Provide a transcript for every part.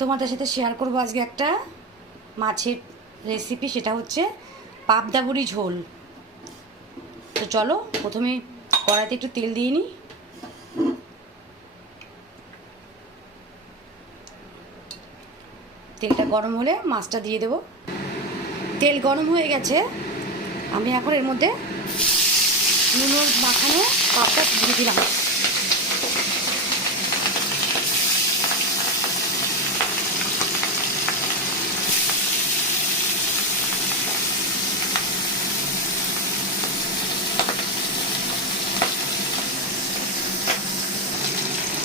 তোমাদের সাথে শেয়ার করবো আজকে একটা মাছের রেসিপি, সেটা হচ্ছে পাবদা বড়ি ঝোল। তো চলো প্রথমে কড়াইতে একটু তেল দিয়ে নিই। তেলটা গরম হলে মাছটা দিয়ে দেবো। তেল গরম হয়ে গেছে, আমি এখন এর মধ্যে নুন মাখানো পাবদা দিয়ে দিলাম।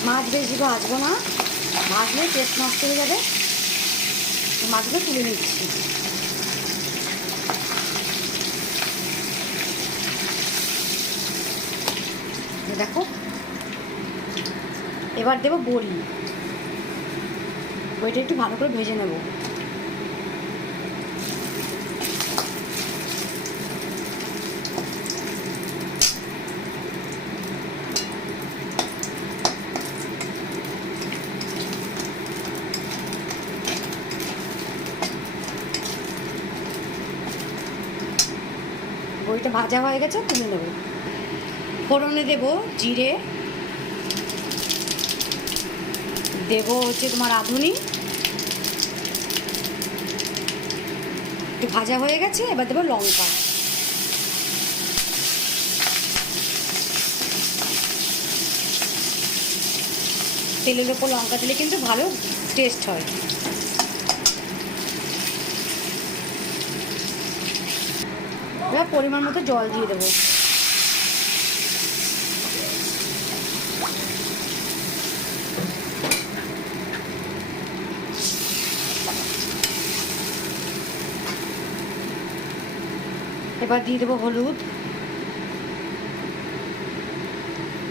মাছ বেশি ভাজবো না, ভাজলে টেস্ট নষ্ট হয়ে যাবে। মাছগুলো তুলে নিচ্ছি। দেখো, এবার দেবো বড়ি। বড়িটা একটু ভালো করে ভেজে নেব। বড়িটা ভাজা হয়ে গেছে, তুলে নেব। ফোড়নে দেব জিরে, দেব হচ্ছে তোমার রাঁধুনি। একটু ভাজা হয়ে গেছে, এবার দেবো লঙ্কা। তেলের ওপর লঙ্কা দিলে কিন্তু ভালো টেস্ট হয়। এবার পরিমাণ মতো জল দিয়ে দেবো। এবার দিয়ে দেবো হলুদ,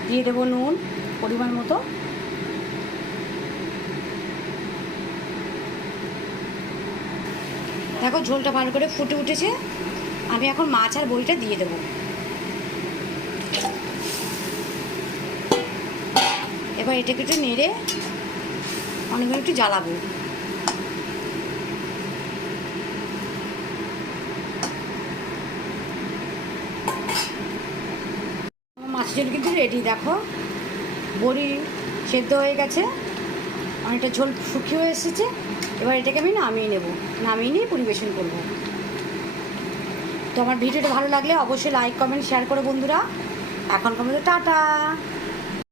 দিয়ে দেবো নুন পরিমাণ মতো। দেখো ঝোলটা ভালো করে ফুটে উঠেছে, আমি এখন মাছ আর বড়িটা দিয়ে দেবো। এবার এটাকে একটু নেড়ে অনেকক্ষণ একটু জ্বালাবো। মাছের ঝোল কিন্তু রেডি। দেখো বড়ি সেদ্ধ হয়ে গেছে, অনেকটা ঝোল শুকিয়ে এসেছে। এবার এটাকে আমি নামিয়ে নেব, নামিয়ে নিয়ে পরিবেশন করব। তো আমার ভিডিওটা ভালো লাগলে অবশ্যই লাইক কমেন্ট শেয়ার করো বন্ধুরা। এখনকার মতো টাটা।